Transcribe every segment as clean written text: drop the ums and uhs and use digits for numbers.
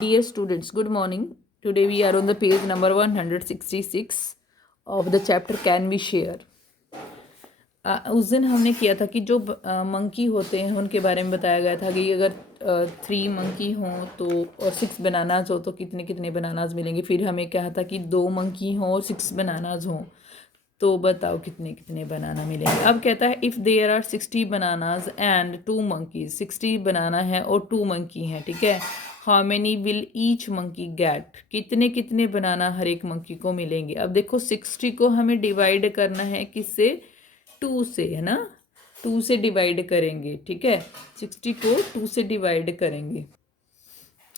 Dear students, good morning. Today we are on the page number 166 of the chapter Can We Share. उस दिन हमने किया था कि जो मंकी होते हैं उनके बारे में बताया गया था कि अगर 3 मंकी हों तो और 6 बनानाज हो तो कितने कितने बनानाज मिलेंगे। फिर हमें कहा था कि 2 मंकी हों और 6 बनानाज हों तो बताओ कितने कितने बनाना मिलेंगे। अब कहता है if there are 60 bananas and 2 monkeys, 60 banana है और 2 मंकी हैं, ठीक है। How many will each monkey get, कितने कितने बनाना हर एक मंकी को मिलेंगे। अब देखो 60 को हमें डिवाइड करना है किससे, 2 से, है ना। 2 से डिवाइड करेंगे, ठीक है। 60 को 2 से डिवाइड करेंगे।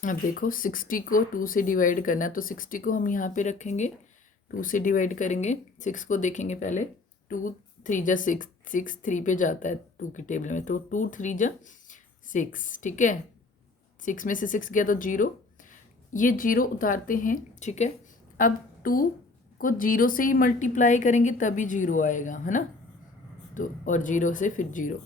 अब देखो 60 को 2 से डिवाइड करना है तो 60 को हम यहाँ पे रखेंगे, 2 से डिवाइड करेंगे। 6 को देखेंगे पहले, 2 3 जा 6, 6 3 पे जाता है 2 की टेबल में, तो 2 3 जा 6, ठीक है। 6 में से 6 गया तो 0, ये 0 उतारते हैं, ठीक है। अब 2 को 0 से ही मल्टीप्लाई करेंगे तभी 0 आएगा, है ना। तो और 0 से फिर 0,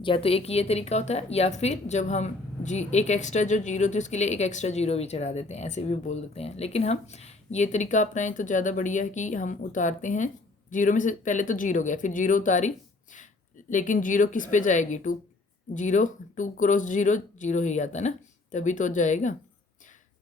या तो एक ये तरीका होता है या फिर जब हम एक एक्स्ट्रा जो 0 थी उसके लिए एक एक्स्ट्रा 0 भी चढ़ा देते हैं, ऐसे भी बोल देते हैं। लेकिन हम ये तरीका अपनाएं तो ज़्यादा बढ़िया है कि हम उतारते हैं 0 में से, पहले तो 0 गया फिर 0 उतारी, लेकिन 0 किस पे जाएगी, 2 0 2 क्रॉस 0 0 ही आता ना, तभी तो जाएगा।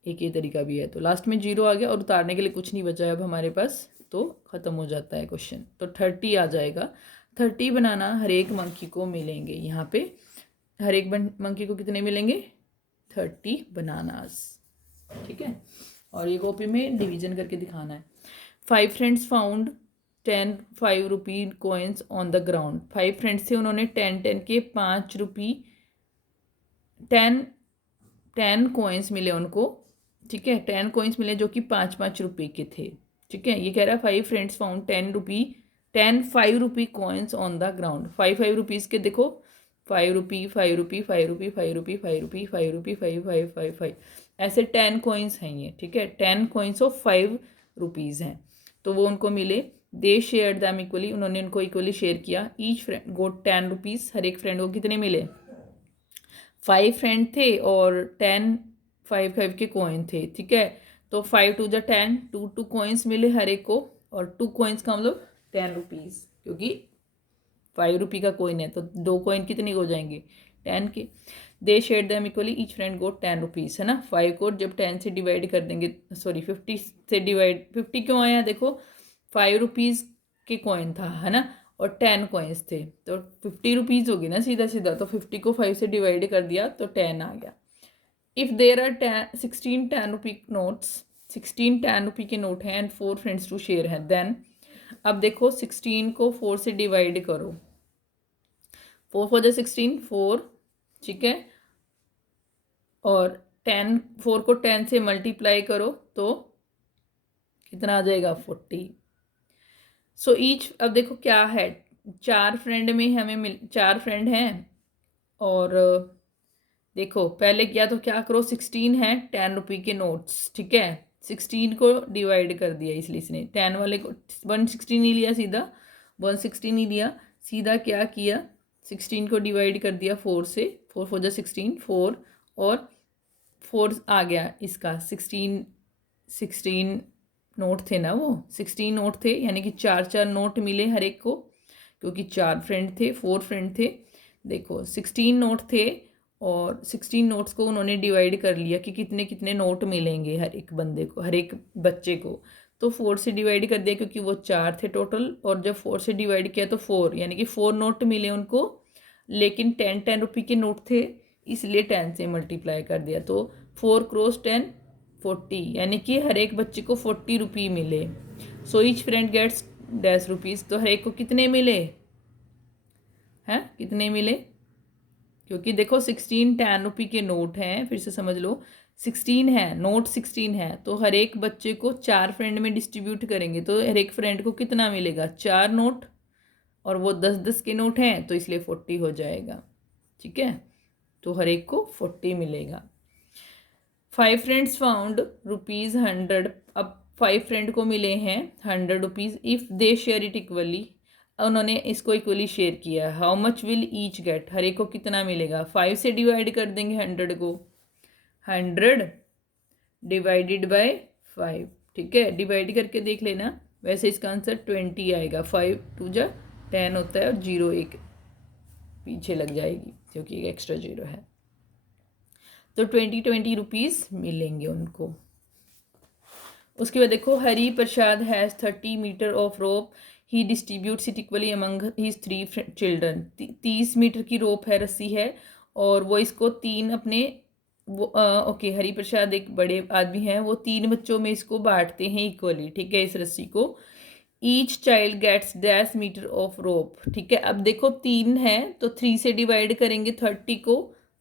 एक ये तरीका भी है। तो लास्ट में 0 आ गया और उतारने के लिए कुछ नहीं बचा है अब हमारे पास, तो ख़त्म हो जाता है क्वेश्चन। तो 30 आ जाएगा। 30 बनाना हर एक मंकी को मिलेंगे। यहाँ पे हर एक मंकी को कितने मिलेंगे, 30 बनानास, ठीक है। और ये कॉपी में डिवीजन करके दिखाना है। 5 friends found 10 5 rupee coins on the ground. 5 friends थे, उन्होंने 10 के 5 रुपी 10 कॉइन्स मिले उनको, ठीक है। 10 कॉइन्स मिले जो कि 5 के थे, ठीक है। ये कह रहा है 5 friends found 10 5 rupee coins on the ground. 5 के देखो, 5 रुपी 5 रुपी 5 रुपी 5 रुपी 5 रुपी 5 रुपी 5 ऐसे 10 कॉइन्स हैं ये, ठीक है। 10 कॉइन्स ऑफ 5 रुपीज़ हैं, तो वो उनको मिले। दे शेयर दैम इक्वली, उन्होंने उनको इक्वली शेयर किया। ईच फ्रेंड गोट 10 रुपीज़, हर एक फ्रेंड को कितने मिले, 5 फ्रेंड थे और 10 5 के कॉइन थे, ठीक है। तो 5 2 जा 10, 2 कॉइन्स मिले हर एक को, और 2 कॉइन्स का मतलब 10 रुपीज़, क्योंकि 5 रुपी का कॉइन है तो 2 कॉइन कितने हो जाएंगे, 10 के। They share them equally, each friend got 10 rupees, है ना। 5 को जब 10 से डिवाइड कर देंगे, सॉरी 50 से डिवाइड, 50 क्यों आया, देखो 5 रुपीज़ के कॉइन था, है ना, और 10 कॉइन्स थे तो 50 रुपीज़ होगी ना सीधा सीधा। तो 50 को 5 से डिवाइड कर दिया तो 10 आ गया। If there are 16 10 rupee notes, 16 10 rupee के नोट हैं एंड 4 फ्रेंड्स टू शेयर हैं, देन अब देखो 16 को 4 से डिवाइड करो, 4 4 16 4, ठीक है। और 4 को 10 से मल्टीप्लाई करो तो कितना आ जाएगा, 40। सो ईच, अब देखो क्या है, 4 फ्रेंड में हमें 4 फ्रेंड हैं, और देखो पहले किया तो क्या करो, 16 है 10 रुपी के नोट्स, ठीक है। 16 को डिवाइड कर दिया, इसलिए इसने 10 वाले को 160 नहीं लिया, सीधा 160 नहीं लिया, सीधा क्या किया, 16 को डिवाइड कर दिया 4 से, 4 4 जा 16 4, और 4 आ गया इसका 16 नोट थे ना, वो 16 नोट थे, यानी कि 4 4 नोट मिले हर एक को, क्योंकि 4 फ्रेंड थे, 4 फ्रेंड थे। देखो 16 नोट थे और 16 नोट्स को उन्होंने डिवाइड कर लिया कि कितने कितने नोट मिलेंगे हर एक बंदे को, हर एक बच्चे को। तो 4 से डिवाइड कर दिया क्योंकि वो 4 थे टोटल, और जब 4 से डिवाइड किया तो 4, यानी कि 4 नोट मिले उनको, लेकिन 10 10 रुपी के नोट थे, इसलिए 10 से मल्टीप्लाई कर दिया। तो 4 क्रॉस 10 40, यानी कि हर एक बच्चे को 40 रुपी मिले। So each friend gets 10 rupees, तो हर एक को कितने मिले हैं, कितने मिले, क्योंकि देखो 16 10 रुपी के नोट हैं, फिर से समझ लो 16 है, नोट 16 है, तो हर एक बच्चे को 4 फ्रेंड में डिस्ट्रीब्यूट करेंगे तो हर एक फ्रेंड को कितना मिलेगा, 4 नोट, और वो 10 10 के नोट हैं तो इसलिए 40 हो जाएगा, ठीक है। तो हर एक को 40 मिलेगा। 5 फ्रेंड्स फाउंड ₹100, अब 5 फ्रेंड को मिले हैं 100 rupees. If they share it equally, उन्होंने इसको इक्वली शेयर किया। How much will each get, हर एक को कितना मिलेगा, 5 से डिवाइड कर देंगे 100 को, 100 डिवाइडेड बाय 5, ठीक है। डिवाइड करके देख लेना, वैसे इसका आंसर 20 आएगा। 5 2 जा 10 होता है और 0 एक पीछे लग जाएगी क्योंकि एक एक्स्ट्रा 0 है। तो 20 रुपीज़ मिलेंगे उनको। उसके बाद देखो, Hari Prasad has 30 metre of rope, he distributes it equally among his 3 children. 30 metre की रोप है, रस्सी है, और वो इसको 3 अपने ओके, हरी प्रसाद एक बड़े आदमी हैं, वो 3 बच्चों में इसको बांटते हैं इक्वली, ठीक है, इस रस्सी को। Each child gets dash metre of rope, ठीक है। अब देखो 3 है तो 3 से डिवाइड करेंगे 30 को,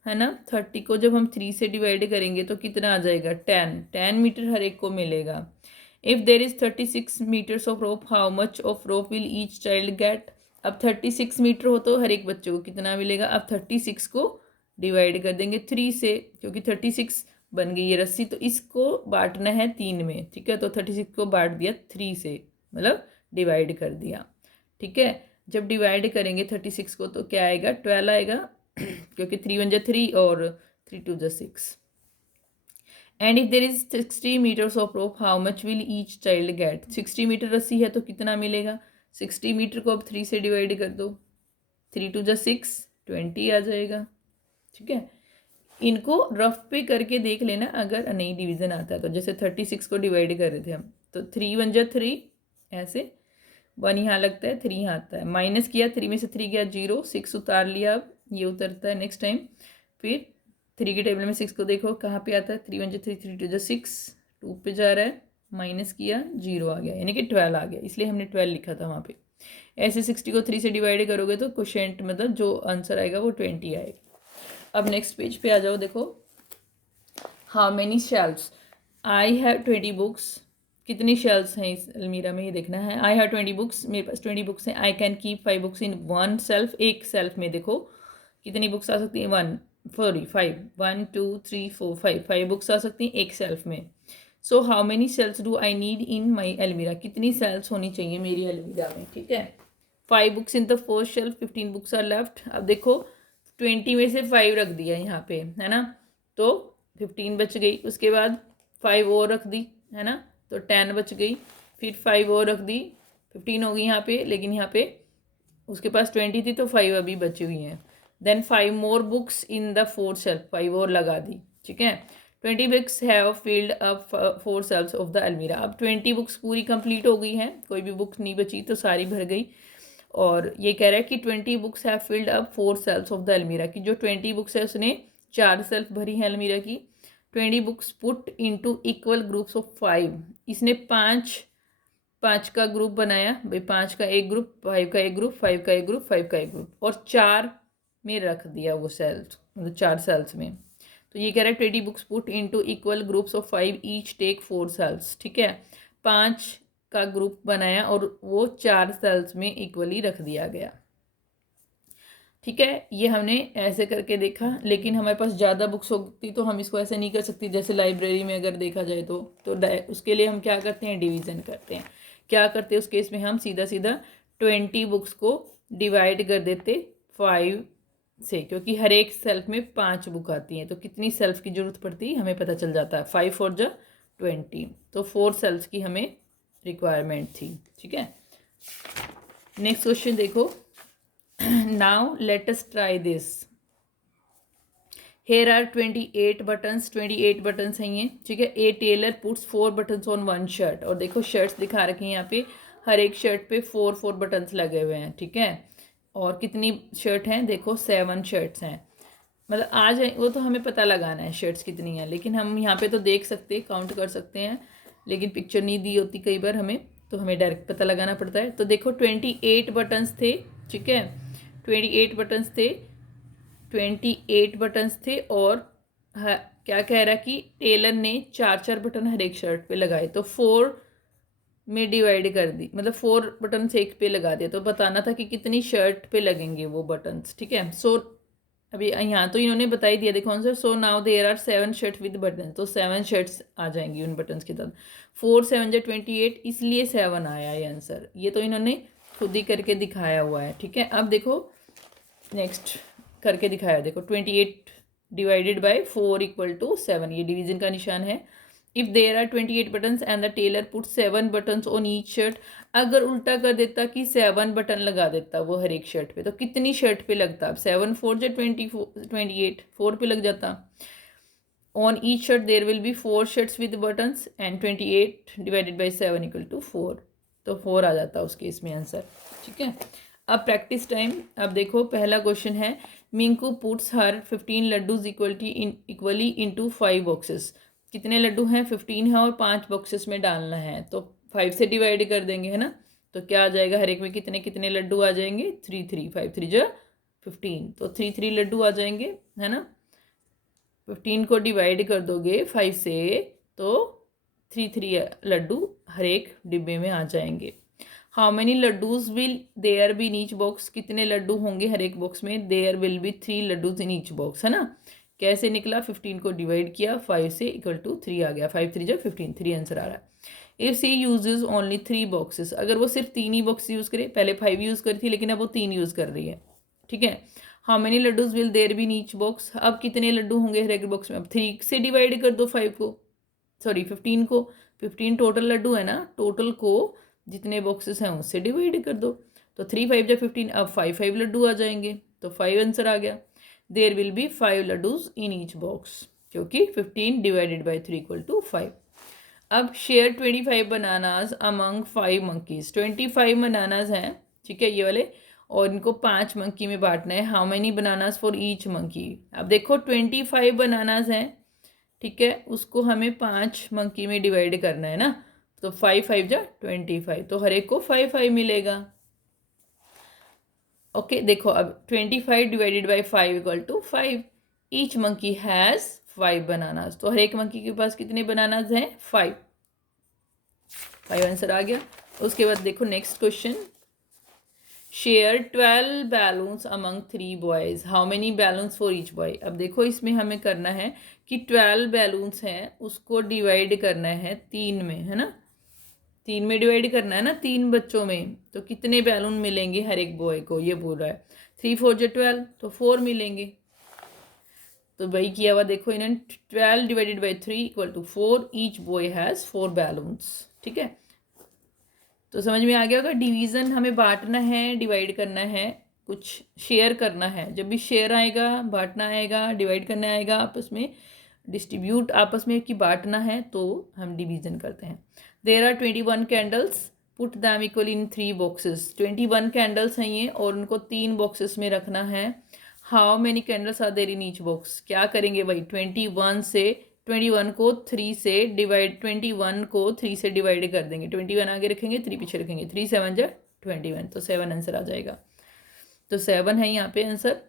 है ना। 30 को जब हम 3 से डिवाइड करेंगे तो कितना आ जाएगा, 10 मीटर हर एक को मिलेगा। If there is 36 metres of rope, how much of rope will each child get. अब 36 मीटर हो तो हर एक बच्चे को कितना मिलेगा। अब 36 को डिवाइड कर देंगे 3 से, क्योंकि 36 बन गई ये रस्सी, तो इसको बांटना है 3 में, ठीक है। तो 36 को बांट दिया 3 से, मतलब डिवाइड कर दिया, ठीक है। जब डिवाइड करेंगे 36 को तो क्या आएगा, 12 आएगा क्योंकि 3 1 जा 3 और 3 2 जा 6। And if there is 60 metres of rope, how much will each child get. 60 metre रस्सी है तो कितना मिलेगा। 60 मीटर को अब 3 से डिवाइड कर दो, 3 2 जा 6, 20 आ जाएगा, ठीक है। इनको रफ पे करके देख लेना, अगर नहीं डिवीज़न आता है तो। जैसे 36 को डिवाइड कर रहे थे हम, तो 3 1 जा 3, ऐसे 1 यहाँ लगता है, 3 यहाँ आता है, माइनस किया, 3 में से 3 गया 0, 6 उतार लिया, अब ये उतरता है नेक्स्ट टाइम। फिर 3 के टेबल में 6 को देखो कहाँ पे आता है, 3 1 जा 3, 3 2 जा 6, 2 पे जा रहा है, माइनस किया 0 आ गया, यानी कि 12 आ गया, इसलिए हमने 12 लिखा था वहाँ पे। ऐसे 60 को 3 से डिवाइड करोगे तो क्वोशिएंट मतलब जो आंसर आएगा वो 20 आएगा। अब नेक्स्ट पेज पे आ जाओ, देखो how many shelfs, I have 20 books. कितनी शेल्फ्स हैं इस अलमीरा में, ये देखना है। आई हैव 20 बुक्स, मेरे पास 20 बुक्स हैं। I can keep 5 books in 1 self, एक सेल्फ में देखो कितनी बुक्स आ सकती हैं, 5 1 2 3 4 5 बुक्स आ सकती हैं एक सेल्फ में। So how many shelves do I need in my अलमीरा, कितनी सेल्फ्स होनी चाहिए मेरी अलमीरा में, ठीक है। 5 books in the first shelf, 15 books are left. अब देखो 20 में से 5 रख दिया यहाँ पे, है ना, तो 15 बच गई। उसके बाद 5 और रख दी, है ना, तो 10 बच गई। फिर 5 और रख दी, 15 हो गई यहाँ पे, लेकिन यहाँ पे उसके पास 20 थी तो 5 अभी बची हुई हैं। Then 5 more books in the 4th shelf, 5 और लगा दी, ठीक है। 20 books have filled up 4 shelfs of the अलमीरा। अब 20 बुक्स पूरी कंप्लीट हो गई हैं, कोई भी बुक नहीं बची तो सारी भर गई। और ये कह रहा है कि 20 books have filled up 4 shelfs of the अलमीरा, की जो 20 बुक्स है उसने 4 शेल्फ भरी हैं अलमीरा की। 20 books put into equal groups of 5, इसने 5 का ग्रुप बनाया भाई, 5 का एक ग्रुप, 5 का एक ग्रुप, 5 का एक ग्रुप, 5 का एक ग्रुप, और 4 में रख दिया वो सेल्स, मतलब 4 सेल्स में। तो ये कह रहा है 20 books put into equal groups of 5 each take 4 shelfs, ठीक है। 5 का ग्रुप बनाया और वो 4 सेल्स में इक्वली रख दिया गया, ठीक है। ये हमने ऐसे करके देखा, लेकिन हमारे पास ज़्यादा बुक्स होती तो हम इसको ऐसे नहीं कर सकती, जैसे लाइब्रेरी में अगर देखा जाए तो उसके लिए हम क्या करते हैं, डिवीज़न करते हैं। क्या करते हैं उस केस में, हम सीधा सीधा 20 बुक्स को डिवाइड कर देते 5 से, क्योंकि हर एक सेल्फ में 5 बुक आती हैं, तो कितनी सेल्फ की ज़रूरत पड़ती है हमें पता चल जाता है। 5 4 जा 20, तो 4 सेल्फ की हमें रिक्वायरमेंट थी, ठीक है। नेक्स्ट क्वेश्चन देखो, now let us try this. Here are 28 buttons, 28 buttons हैं ये, ठीक है। A tailor puts 4 buttons on 1 shirt, और देखो शर्ट्स दिखा रखी हैं यहाँ पे, हर एक शर्ट पे 4 बटन्स लगे हुए हैं, ठीक है। और कितनी शर्ट हैं, देखो 7 शर्ट्स हैं, मतलब आ जाए वो तो हमें पता लगाना है शर्ट्स कितनी हैं, लेकिन हम यहाँ पे तो देख सकते हैं, काउंट कर सकते हैं, लेकिन पिक्चर नहीं दी होती कई बार हमें, तो हमें डायरेक्ट पता लगाना पड़ता है। तो देखो 28 बटन्स थे, ठीक है, 28 बटन्स थे, 28 बटन्स थे, और क्या कह रहा है कि टेलर ने 4 बटन हर एक शर्ट पे लगाए, तो 4 में डिवाइड कर दी, मतलब 4 बटन एक पे लगा दिया, तो बताना था कि कितनी शर्ट पे लगेंगे वो बटन्स, ठीक है। सो अभी यहाँ तो इन्होंने बता ही दिया, देखो answer. So now there are 7 shirt with button, तो 7 शर्ट्स आ जाएंगी उन बटन्स के साथ। 4 7 जा 28, इसलिए 7 आया ये आंसर, ये तो इन्होंने खुद ही करके दिखाया हुआ है, ठीक है। अब देखो नेक्स्ट करके दिखाया, देखो 28 डिवाइडेड बाय 4 इक्वल टू 7, ये डिवीजन का निशान है। If there are 28 buttons and the tailor put 7 buttons on each shirt, अगर उल्टा कर देता कि 7 बटन लगा देता वो हर एक शर्ट पे, तो कितनी शर्ट पे लगता? अब 7 4 जो 28 4 पे लग जाता। On each shirt there will be 4 shirts with buttons and 28 divided by 7 equal to 4, तो 4 आ जाता उस केस में आंसर। ठीक है, अब प्रैक्टिस टाइम। अब देखो पहला क्वेश्चन है, Minku puts her 15 laddoos equally into 5 boxes. कितने लड्डू हैं? 15 है और 5 बॉक्सेस में डालना है, तो 5 से डिवाइड कर देंगे, है ना। तो क्या आ जाएगा, हर एक में कितने कितने लड्डू आ जाएंगे? 3 3, 5 3 जो 15, तो 3 3 लड्डू आ जाएंगे, है ना। 15 को डिवाइड कर दोगे 5 से तो 3 3 लड्डू हर एक डिब्बे में आ जाएंगे। How many laddoos will there be in each box, कितने लड्डू होंगे हर एक बॉक्स में? There will be 3 laddoos in each box, है ना। कैसे निकला? 15 को डिवाइड किया 5 से इक्वल टू 3 आ गया, 5 3 जो 15, 3 आंसर आ रहा है। If she uses only 3 boxes, अगर वो सिर्फ 3 ही बॉक्स यूज़ करे, पहले 5 यूज़ करी थी लेकिन अब वो 3 यूज़ कर रही है, ठीक है। How many laddoos will there be in each box, अब कितने लड्डू होंगे हर एक बॉक्स में? अब 3 से डिवाइड कर दो 5 को, सॉरी 15 को। 15 टोटल लड्डू है ना, टोटल को जितने बॉक्सेस हैं उससे डिवाइड कर दो, तो 3 5 जो 15, अब 5 5 लड्डू आ जाएंगे, तो 5 आंसर आ गया। There will be 5 laddoos in each box, क्योंकि 15 डिवाइडेड बाई 3 इक्वल टू 5। अब share 25 bananas among 5 monkeys, 25 bananas हैं, ठीक है, ये वाले, और इनको 5 मंकी में बांटना है। How many bananas for each monkey, अब देखो 25 बनानाज हैं, ठीक है, उसको हमें 5 मंकी में डिवाइड करना है ना, तो 5 5 जा 25, तो हर एक को 5 5 मिलेगा। ओके, देखो अब 25 divided by 5 equal to 5, each monkey has 5 bananas, तो हर एक मंकी के पास कितने बनानाज हैं? 5 5 आंसर आ गया। उसके बाद देखो next question, share 12 balloons among 3 boys, how many balloons for each boy. अब देखो इसमें हमें करना है कि 12 बैलून्स हैं उसको डिवाइड करना है 3 में, है ना, 3 में डिवाइड करना है ना, 3 बच्चों में, तो कितने बैलून मिलेंगे हर एक बॉय को, ये बोल रहा है। 3 4 जो 12, तो 4 मिलेंगे, तो वही किया हुआ देखो इन्होंने, 12 divided by 3 equal to 4, each boy has 4 balloons, ठीक है। तो समझ में आ गया होगा, डिवीज़न हमें बांटना है, डिवाइड करना है, कुछ शेयर करना है। जब भी शेयर आएगा, बांटना आएगा, डिवाइड करना आएगा, आपस में डिस्ट्रीब्यूट आपस में कि बांटना है, तो हम डिवीज़न करते हैं। There are 21 candles, put them equal in 3 boxes, 21 candles हैं ये, और उनको 3 बॉक्सेस में रखना है। How many candles are there in each box, क्या करेंगे भाई, 21 को 3 से डिवाइड, 21 को 3 से डिवाइड कर देंगे, 21 आगे रखेंगे, 3 पीछे रखेंगे, 3 7 जा 21, तो 7 आंसर आ जाएगा। तो 7 है यहाँ पे आंसर,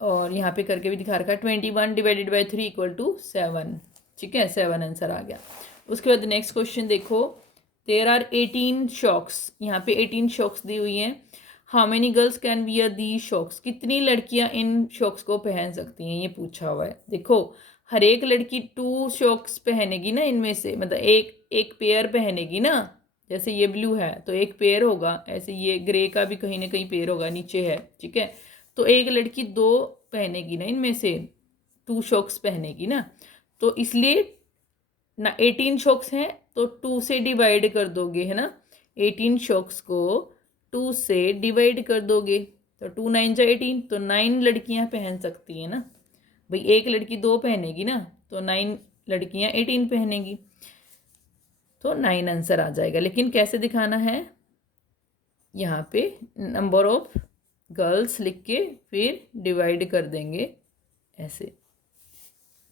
और यहाँ पे करके भी दिखा रखा है, 21 डिवाइडेड बाई 3 इक्वल टू 7, ठीक है, 7 आंसर आ गया। उसके बाद नेक्स्ट क्वेश्चन देखो, देयर आर 18 शॉक्स, यहाँ पे 18 शॉक्स दी हुई हैं। How many girls can wear the socks, कितनी लड़कियाँ इन शॉक्स को पहन सकती हैं, ये पूछा हुआ है। देखो हर एक लड़की 2 शॉक्स पहनेगी ना, इनमें से मतलब एक एक पेयर पहनेगी ना, जैसे ये ब्लू है तो एक पेयर होगा, ऐसे ये ग्रे का भी कहीं ना कहीं पेयर होगा, नीचे है, ठीक है। तो एक लड़की 2 पहनेगी ना, इनमें से 2 शॉक्स पहनेगी ना, तो इसलिए ना 18 शॉक्स हैं तो 2 से डिवाइड कर दोगे, है ना, 18 शॉक्स को 2 से डिवाइड कर दोगे, तो 2 9 जा 18, तो 9 लड़कियां पहन सकती हैं ना भाई, एक लड़की 2 पहनेगी ना, तो 9 लड़कियां 18 पहनेगी, तो 9 आंसर आ जाएगा। लेकिन कैसे दिखाना है, यहाँ पे नंबर ऑफ गर्ल्स लिख के फिर डिवाइड कर देंगे ऐसे।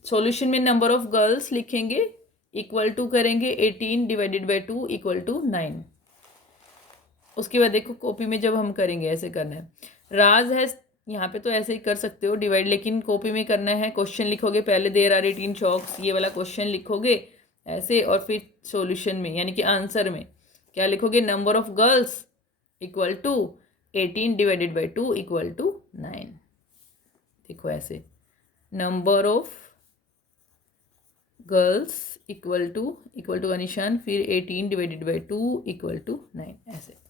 सॉल्यूशन में नंबर ऑफ गर्ल्स लिखेंगे, इक्वल टू करेंगे 18 डिवाइडेड बाई 2 इक्वल टू 9। उसके बाद देखो कॉपी में जब हम करेंगे ऐसे करना है, राज है, यहाँ पे तो ऐसे ही कर सकते हो डिवाइड, लेकिन कॉपी में करना है, क्वेश्चन लिखोगे पहले, देयर आर 18 शॉक्स, ये वाला क्वेश्चन लिखोगे ऐसे, और फिर सॉल्यूशन में यानी कि आंसर में क्या लिखोगे, number of girls equal to 18 divided by 2 equal to 9। देखो ऐसे, number of girls equal to का निशान, फिर 18 डिवाइडेड बाई 2 इक्वल टू 9, ऐसे।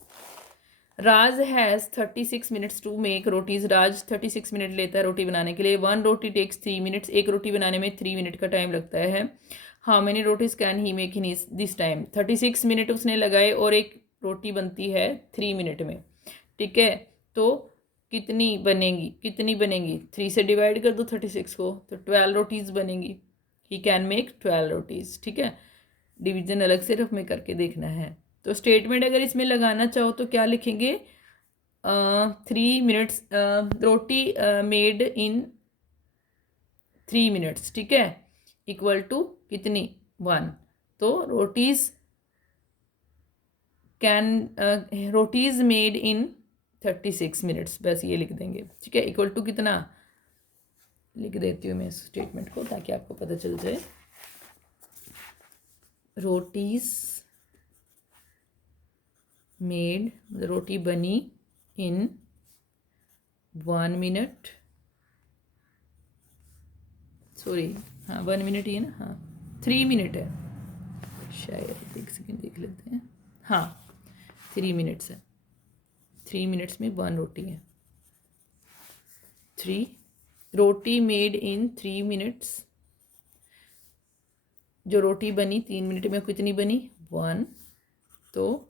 Raj has 36 minutes to make rotis. Raj 36 minute लेता है रोटी बनाने के लिए। 1 रोटी टेक्स 3 मिनट्स। एक रोटी बनाने में 3 मिनट का टाइम लगता है। How many rotis can he make in this time. 36 minute उसने लगाए और एक रोटी बनती है 3 मिनट में, ठीक है। तो कितनी बनेंगी 3 से डिवाइड कर दो 36 को, तो 12 रोटीज़ बनेंगी। ही कैन मेक 12 रोटीज़, ठीक है। डिवीजन अलग से रफ में करके देखना है। तो स्टेटमेंट अगर इसमें लगाना चाहो तो क्या लिखेंगे, 3 minutes, roti made in 3 minutes, ठीक है, इक्वल टू कितनी 1। तो रोटीज़ मेड इन 36 मिनट्स, बस ये लिख देंगे, ठीक है। इक्वल टू कितना लिख देती हूँ मैं इस स्टेटमेंट को ताकि आपको पता चल जाए। रोटीज़ मेड, रोटी बनी इन 1 मिनट, सॉरी हाँ 1 मिनट ही है ना, हाँ 3 मिनट है शायद, एक सेकेंड देख लेते हैं, हाँ 3 मिनट्स है। 3 मिनट्स में 1 रोटी है। 3 रोटी मेड इन 3 मिनट्स, जो रोटी बनी 3 मिनट में कितनी बनी 1। तो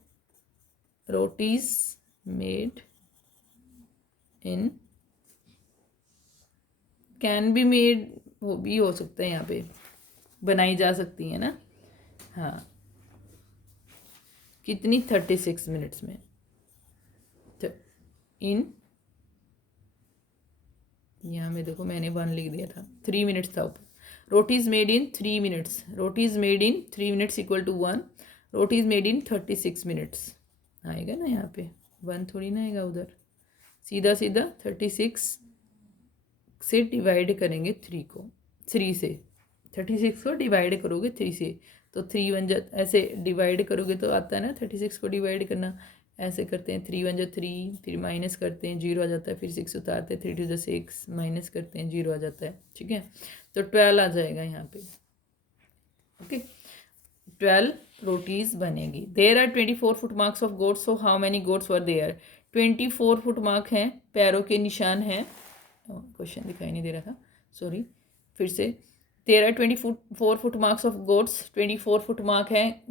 rotis made in, can be made भी हो सकता है, यहाँ पे बनाई जा सकती है ना, हाँ कितनी 36 मिनट्स में। तो इन, यहाँ में देखो मैंने 1 लिख दिया था, 3 मिनट्स था ऊपर। Rotis made in 3 minutes, rotis made in 3 minutes equal to 1। Rotis made in 36 minutes आएगा ना, यहाँ पे 1 थोड़ी ना आएगा उधर, सीधा सीधा 36 से डिवाइड करेंगे 3 को, 3 से 36 को डिवाइड करोगे 3 से, तो 3 1 जा, ऐसे डिवाइड करोगे तो आता है ना 36 को डिवाइड करना, ऐसे करते हैं 3 1 जा 3, फिर माइनस करते हैं 0 आ जाता है, फिर 6 उतारते हैं 3 2 जा 6, माइनस करते हैं 0 आ जाता है, ठीक है। तो 12 आ जाएगा यहाँ पे, ओके। 12 रोटीज़ बनेगी। There are 24 foot marks of goats, so how many goats were there. 24 foot mark हैं, पैरों के निशान हैं, क्वेश्चन दिखाई नहीं दे रहा था, सॉरी, फिर से। There are 24 foot marks of goats, 24 foot mark हैं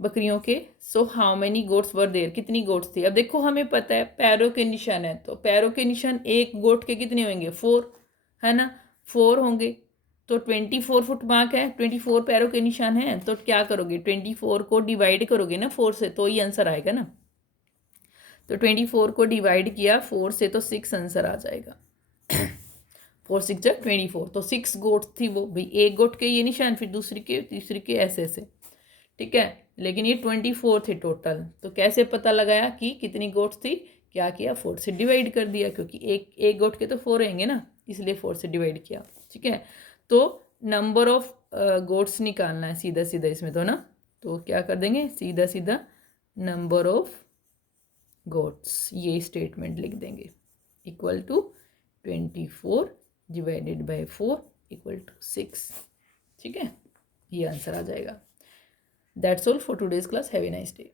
बकरियों के। So how many goats were there, कितनी गोट्स थी। अब देखो हमें पता है पैरों के निशान है, तो पैरों के निशान एक गोट के कितने होंगे 4, है ना, 4 होंगे। तो 24 फुट मार्क है, 24 पैरों के निशान हैं, तो क्या करोगे 24 को डिवाइड करोगे ना 4 से, तो ही आंसर आएगा ना। तो 24 को डिवाइड किया 4 से तो 6 आंसर आ जाएगा। 4 6 जा 24, तो 6 गोट थी वो भाई, एक गोट के ये निशान, फिर दूसरी के तीसरी के ऐसे ऐसे, ठीक है। लेकिन ये 24 थे टोटल, तो कैसे पता लगाया कि कितनी गोट्स थी, क्या किया 4 से डिवाइड कर दिया, क्योंकि एक गोट के तो 4 रहेंगे ना, इसलिए 4 से डिवाइड किया, ठीक है। तो नंबर ऑफ गोट्स निकालना है सीधा सीधा इसमें तो ना, तो क्या कर देंगे सीधा सीधा नंबर ऑफ गोट्स, ये स्टेटमेंट लिख देंगे, equal to 24 divided by 4 equal to 6, ठीक है, ये आंसर आ जाएगा। That's all for today's class, have a nice day.